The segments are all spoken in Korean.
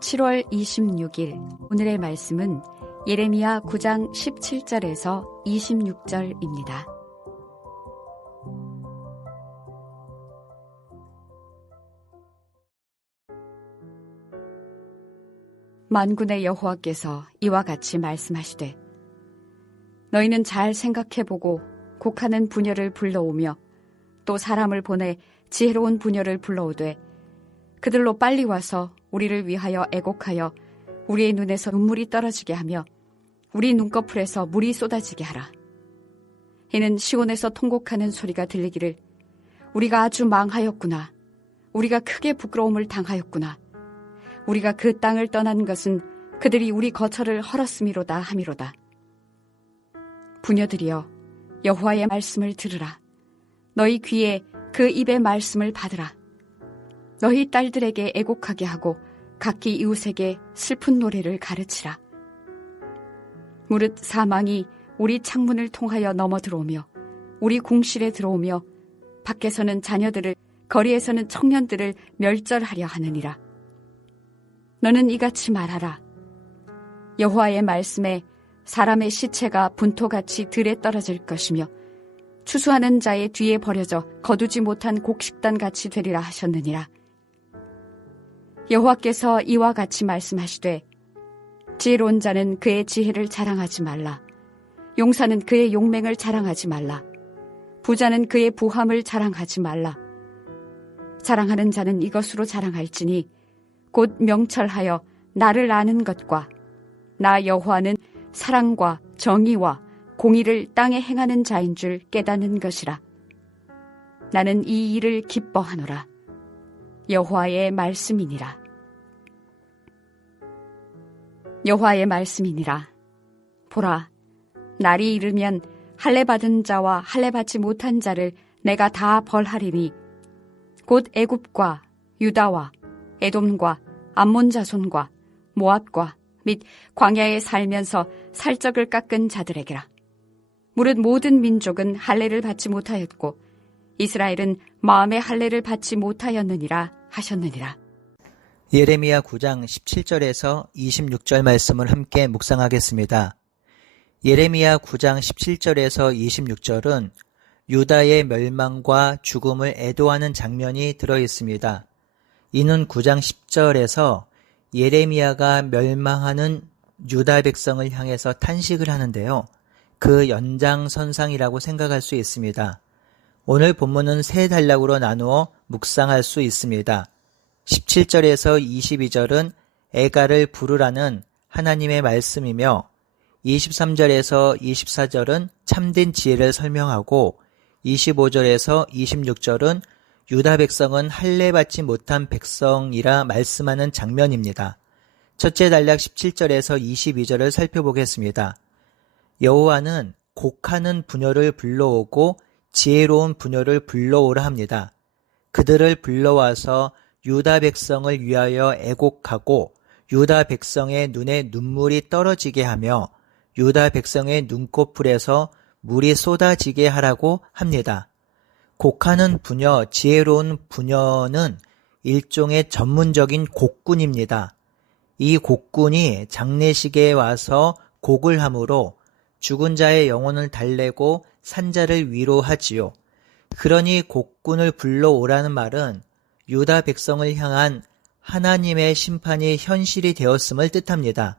7월 26일 오늘의 말씀은 예레미야 9장 17절에서 26절입니다. 만군의 여호와께서 이와 같이 말씀하시되 너희는 잘 생각해보고 곡하는 부녀를 불러오며 또 사람을 보내 지혜로운 부녀를 불러오되 그들로 빨리 와서 우리를 위하여 애곡하여 우리의 눈에서 눈물이 떨어지게 하며 우리 눈꺼풀에서 물이 쏟아지게 하라. 이는 시온에서 통곡하는 소리가 들리기를 우리가 아주 망하였구나. 우리가 크게 부끄러움을 당하였구나. 우리가 그 땅을 떠난 것은 그들이 우리 거처를 헐었음이로다 함이로다. 부녀들이여 여호와의 말씀을 들으라. 너희 귀에 그 입의 말씀을 받으라. 너희 딸들에게 애곡하게 하고 각기 이웃에게 슬픈 노래를 가르치라. 무릇 사망이 우리 창문을 통하여 넘어 들어오며 우리 궁실에 들어오며 밖에서는 자녀들을 거리에서는 청년들을 멸절하려 하느니라. 너는 이같이 말하라. 여호와의 말씀에 사람의 시체가 분토같이 들에 떨어질 것이며 추수하는 자의 뒤에 버려져 거두지 못한 곡식단같이 되리라 하셨느니라. 여호와께서 이와 같이 말씀하시되 지혜로운 자는 그의 지혜를 자랑하지 말라. 용사는 그의 용맹을 자랑하지 말라. 부자는 그의 부함을 자랑하지 말라. 자랑하는 자는 이것으로 자랑할지니 곧 명철하여 나를 아는 것과 나 여호와는 사랑과 정의와 공의를 땅에 행하는 자인 줄 깨닫는 것이라. 나는 이 일을 기뻐하노라. 여호와의 말씀이니라. 여호와의 말씀이니라. 보라, 날이 이르면 할례 받은 자와 할례 받지 못한 자를 내가 다 벌하리니 곧 애굽과 유다와 에돔과 암몬 자손과 모압과 및 광야에 살면서 살적을 깎은 자들에게라. 무릇 모든 민족은 할례를 받지 못하였고 이스라엘은 마음의 할례를 받지 못하였느니라 하셨느니라. 예레미야 9장 17절에서 26절 말씀을 함께 묵상하겠습니다. 예레미야 9장 17절에서 26절은 유다의 멸망과 죽음을 애도하는 장면이 들어있습니다. 이는 9장 10절에서 예레미야가 멸망하는 유다 백성을 향해서 탄식을 하는데요. 그 연장선상이라고 생각할 수 있습니다. 오늘 본문은 세 단락으로 나누어 묵상할 수 있습니다. 17절에서 22절은 애가를 부르라는 하나님의 말씀이며 23절에서 24절은 참된 지혜를 설명하고 25절에서 26절은 유다 백성은 할례 받지 못한 백성이라 말씀하는 장면입니다. 첫째 단락 17절에서 22절을 살펴보겠습니다. 여호와는 곡하는 부녀를 불러오고 지혜로운 부녀를 불러오라 합니다. 그들을 불러와서 유다 백성을 위하여 애곡하고 유다 백성의 눈에 눈물이 떨어지게 하며 유다 백성의 눈꺼풀에서 물이 쏟아지게 하라고 합니다. 곡하는 부녀, 지혜로운 부녀는 일종의 전문적인 곡군입니다. 이 곡군이 장례식에 와서 곡을 하므로 죽은 자의 영혼을 달래고 산자를 위로하지요. 그러니 곡군을 불러오라는 말은 유다 백성을 향한 하나님의 심판이 현실이 되었음을 뜻합니다.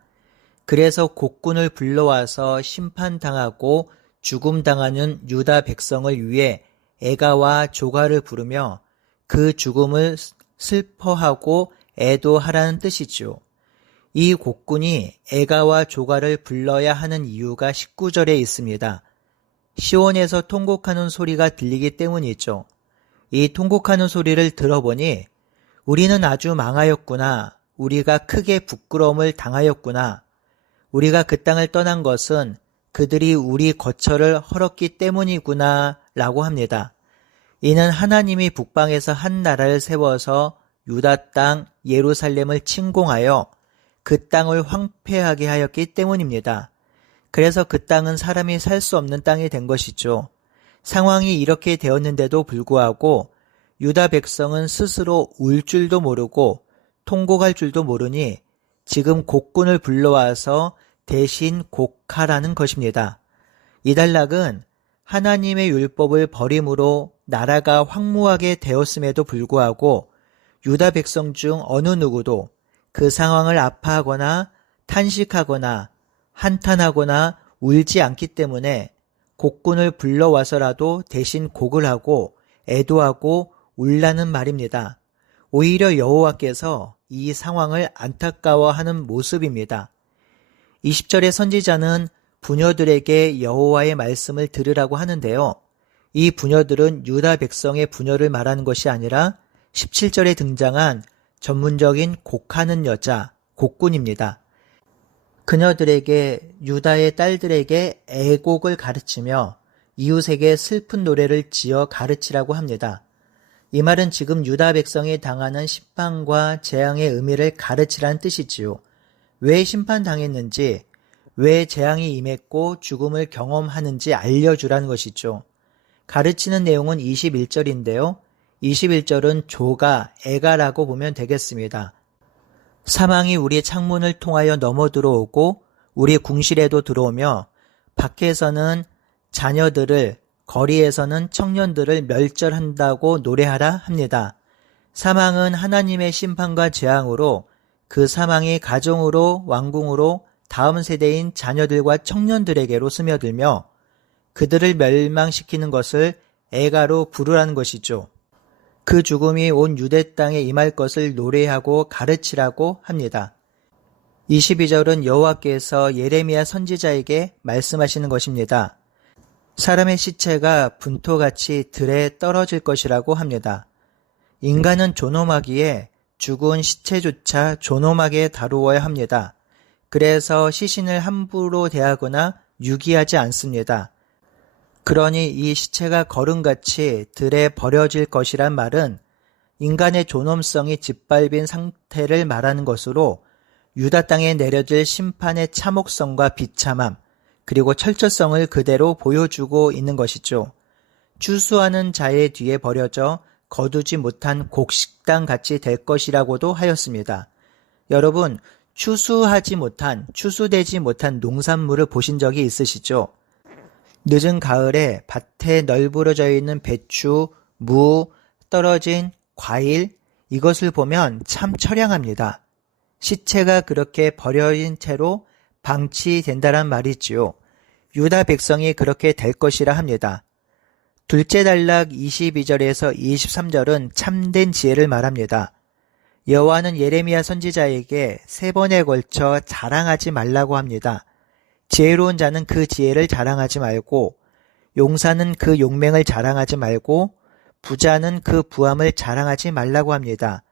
그래서 곡군을 불러와서 심판당하고 죽음당하는 유다 백성을 위해 애가와 조가를 부르며 그 죽음을 슬퍼하고 애도하라는 뜻이죠. 이 곡군이 애가와 조가를 불러야 하는 이유가 19절에 있습니다. 시온에서 통곡하는 소리가 들리기 때문이죠. 이 통곡하는 소리를 들어보니 우리는 아주 망하였구나. 우리가 크게 부끄러움을 당하였구나. 우리가 그 땅을 떠난 것은 그들이 우리 거처를 헐었기 때문이구나 라고 합니다. 이는 하나님이 북방에서 한 나라를 세워서 유다 땅 예루살렘을 침공하여 그 땅을 황폐하게 하였기 때문입니다. 그래서 그 땅은 사람이 살 수 없는 땅이 된 것이죠. 상황이 이렇게 되었는데도 불구하고 유다 백성은 스스로 울 줄도 모르고 통곡할 줄도 모르니 지금 곡군을 불러와서 대신 곡하라는 것입니다. 이 단락은 하나님의 율법을 버림으로 나라가 황무하게 되었음에도 불구하고 유다 백성 중 어느 누구도 그 상황을 아파하거나 탄식하거나 한탄하거나 울지 않기 때문에 곡군을 불러와서라도 대신 곡을 하고 애도하고 울라는 말입니다. 오히려 여호와께서 이 상황을 안타까워하는 모습입니다. 20절의 선지자는 부녀들에게 여호와의 말씀을 들으라고 하는데요. 이 부녀들은 유다 백성의 부녀를 말하는 것이 아니라 17절에 등장한 전문적인 곡하는 여자, 곡군입니다. 그녀들에게 유다의 딸들에게 애곡을 가르치며 이웃에게 슬픈 노래를 지어 가르치라고 합니다. 이 말은 지금 유다 백성이 당하는 심판과 재앙의 의미를 가르치라는 뜻이지요. 왜 심판당했는지, 왜 재앙이 임했고 죽음을 경험하는지 알려주라는 것이죠. 가르치는 내용은 21절인데요. 21절은 조가, 애가라고 보면 되겠습니다. 사망이 우리 창문을 통하여 넘어 들어오고 우리 궁실에도 들어오며 밖에서는 자녀들을, 거리에서는 청년들을 멸절한다고 노래하라 합니다. 사망은 하나님의 심판과 재앙으로 그 사망이 가정으로, 왕궁으로, 다음 세대인 자녀들과 청년들에게로 스며들며 그들을 멸망시키는 것을 애가로 부르라는 것이죠. 그 죽음이 온 유대 땅에 임할 것을 노래하고 가르치라고 합니다. 22절은 여호와께서 예레미야 선지자에게 말씀하시는 것입니다. 사람의 시체가 분토같이 들에 떨어질 것이라고 합니다. 인간은 존엄하기에 죽은 시체조차 존엄하게 다루어야 합니다. 그래서 시신을 함부로 대하거나 유기하지 않습니다. 그러니 이 시체가 거름같이 들에 버려질 것이란 말은 인간의 존엄성이 짓밟힌 상태를 말하는 것으로 유다 땅에 내려질 심판의 참혹성과 비참함, 그리고 철저성을 그대로 보여주고 있는 것이죠. 추수하는 자의 뒤에 버려져 거두지 못한 곡식당 같이 될 것이라고도 하였습니다. 여러분, 추수되지 못한 농산물을 보신 적이 있으시죠? 늦은 가을에 밭에 널브러져 있는 배추, 무, 떨어진 과일, 이것을 보면 참 처량합니다. 시체가 그렇게 버려진 채로 방치된다란 말이지요. 유다 백성이 그렇게 될 것이라 합니다. 둘째 단락 22절에서 23절은 참된 지혜를 말합니다. 여호와는 예레미야 선지자에게 3번에 걸쳐 자랑하지 말라고 합니다. 지혜로운 자는 그 지혜를 자랑하지 말고, 용사는 그 용맹을 자랑하지 말고, 부자는 그 부함을 자랑하지 말라고 합니다.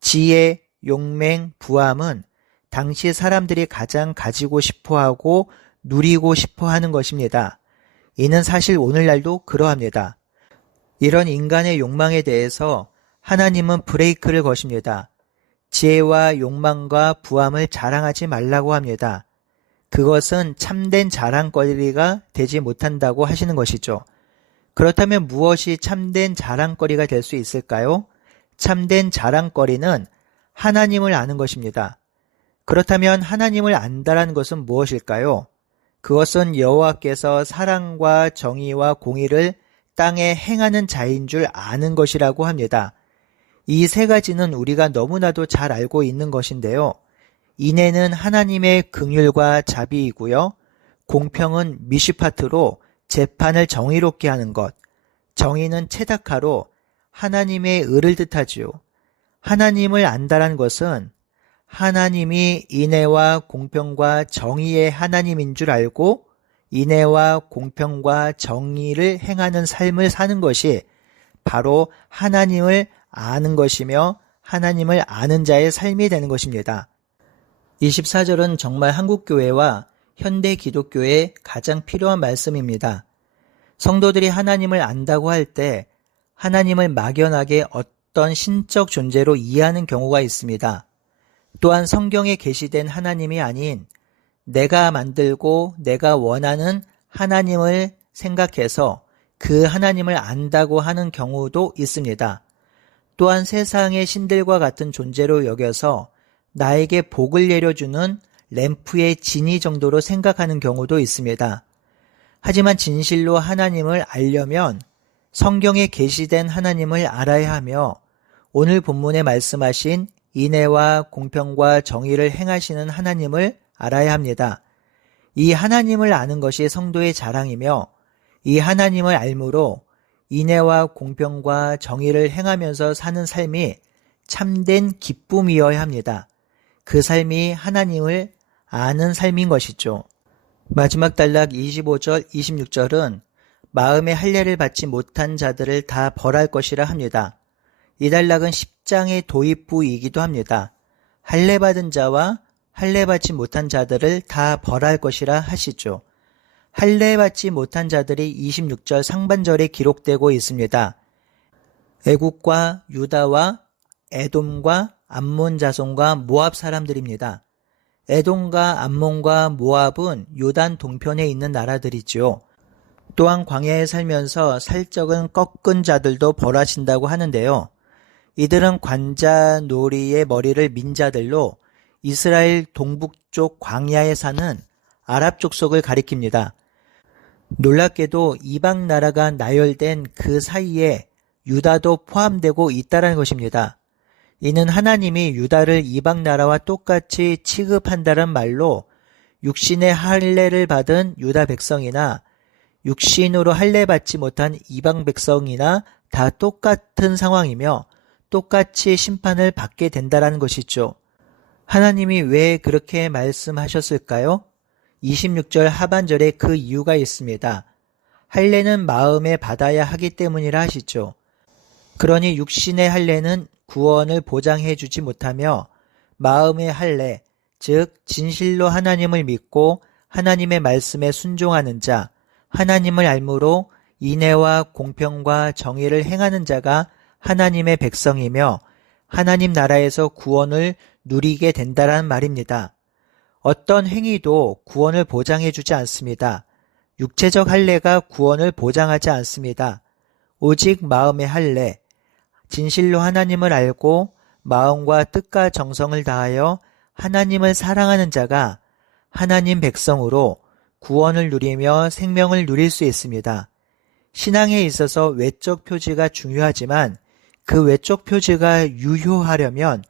지혜, 용맹, 부함은 당시 사람들이 가장 가지고 싶어하고 누리고 싶어하는 것입니다. 이는 사실 오늘날도 그러합니다. 이런 인간의 욕망에 대해서 하나님은 브레이크를 거십니다. 지혜와 욕망과 부함을 자랑하지 말라고 합니다. 그것은 참된 자랑거리가 되지 못한다고 하시는 것이죠. 그렇다면 무엇이 참된 자랑거리가 될 수 있을까요? 참된 자랑거리는 하나님을 아는 것입니다. 그렇다면 하나님을 안다라는 것은 무엇일까요? 그것은 여호와께서 사랑과 정의와 공의를 땅에 행하는 자인 줄 아는 것이라고 합니다. 이 3가지는 우리가 너무나도 잘 알고 있는 것인데요. 인애는 하나님의 긍휼과 자비이고요. 공평은 미시파트로 재판을 정의롭게 하는 것, 정의는 체다카로 하나님의 의를 뜻하지요. 하나님을 안다라는 것은 하나님이 인애와 공평과 정의의 하나님인 줄 알고 인애와 공평과 정의를 행하는 삶을 사는 것이 바로 하나님을 아는 것이며 하나님을 아는 자의 삶이 되는 것입니다. 24절은 정말 한국교회와 현대 기독교에 가장 필요한 말씀입니다. 성도들이 하나님을 안다고 할 때 하나님을 막연하게 어떤 신적 존재로 이해하는 경우가 있습니다. 또한 성경에 게시된 하나님이 아닌 내가 만들고 내가 원하는 하나님을 생각해서 그 하나님을 안다고 하는 경우도 있습니다. 또한 세상의 신들과 같은 존재로 여겨서 나에게 복을 내려주는 램프의 진이 정도로 생각하는 경우도 있습니다. 하지만 진실로 하나님을 알려면 성경에 계시된 하나님을 알아야 하며 오늘 본문에 말씀하신 인애와 공평과 정의를 행하시는 하나님을 알아야 합니다. 이 하나님을 아는 것이 성도의 자랑이며 이 하나님을 알므로 인애와 공평과 정의를 행하면서 사는 삶이 참된 기쁨이어야 합니다. 그 삶이 하나님을 아는 삶인 것이죠. 마지막 단락 25절, 26절은 마음의 할례를 받지 못한 자들을 다 벌할 것이라 합니다. 이 단락은 10장의 도입부이기도 합니다. 할례 받은 자와 할례 받지 못한 자들을 다 벌할 것이라 하시죠. 할례 받지 못한 자들이 26절 상반절에 기록되고 있습니다. 애국과 유다와 에돔과 암몬 자손과 모압 사람들입니다. 에돔과 암몬과 모압은 요단 동편에 있는 나라들이지요. 또한 광야에 살면서 살적은 꺾은 자들도 벌하신다고 하는데요. 이들은 관자놀이의 머리를 민 자들로 이스라엘 동북쪽 광야에 사는 아랍 족속을 가리킵니다. 놀랍게도 이방 나라가 나열된 그 사이에 유다도 포함되고 있다는 것입니다. 이는 하나님이 유다를 이방 나라와 똑같이 취급한다는 말로 육신의 할례를 받은 유다 백성이나 육신으로 할례 받지 못한 이방 백성이나 다 똑같은 상황이며 똑같이 심판을 받게 된다는 것이죠. 하나님이 왜 그렇게 말씀하셨을까요? 26절 하반절에 그 이유가 있습니다. 할례는 마음에 받아야 하기 때문이라 하시죠. 그러니 육신의 할례는 구원을 보장해 주지 못하며 마음의 할례, 즉 진실로 하나님을 믿고 하나님의 말씀에 순종하는 자, 하나님을 알므로 인애와 공평과 정의를 행하는 자가 하나님의 백성이며 하나님 나라에서 구원을 누리게 된다는 말입니다. 어떤 행위도 구원을 보장해 주지 않습니다. 육체적 할례가 구원을 보장하지 않습니다. 오직 마음의 할례, 진실로 하나님을 알고 마음과 뜻과 정성을 다하여 하나님을 사랑하는 자가 하나님 백성으로 구원을 누리며 생명을 누릴 수 있습니다. 신앙에 있어서 외적 표지가 중요하지만 그 외적 표지가 유효하려면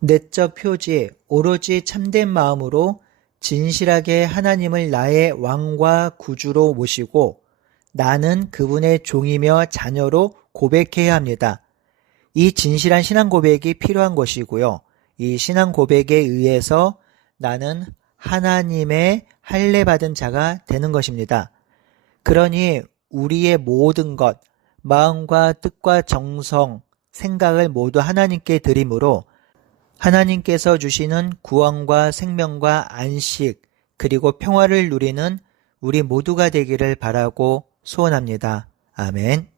내적 표지, 오로지 참된 마음으로 진실하게 하나님을 나의 왕과 구주로 모시고 나는 그분의 종이며 자녀로 고백해야 합니다. 이 진실한 신앙 고백이 필요한 것이고요. 이 신앙 고백에 의해서 나는 하나님의 할례 받은 자가 되는 것입니다. 그러니 우리의 모든 것, 마음과 뜻과 정성, 생각을 모두 하나님께 드림으로 하나님께서 주시는 구원과 생명과 안식, 그리고 평화를 누리는 우리 모두가 되기를 바라고 소원합니다. 아멘.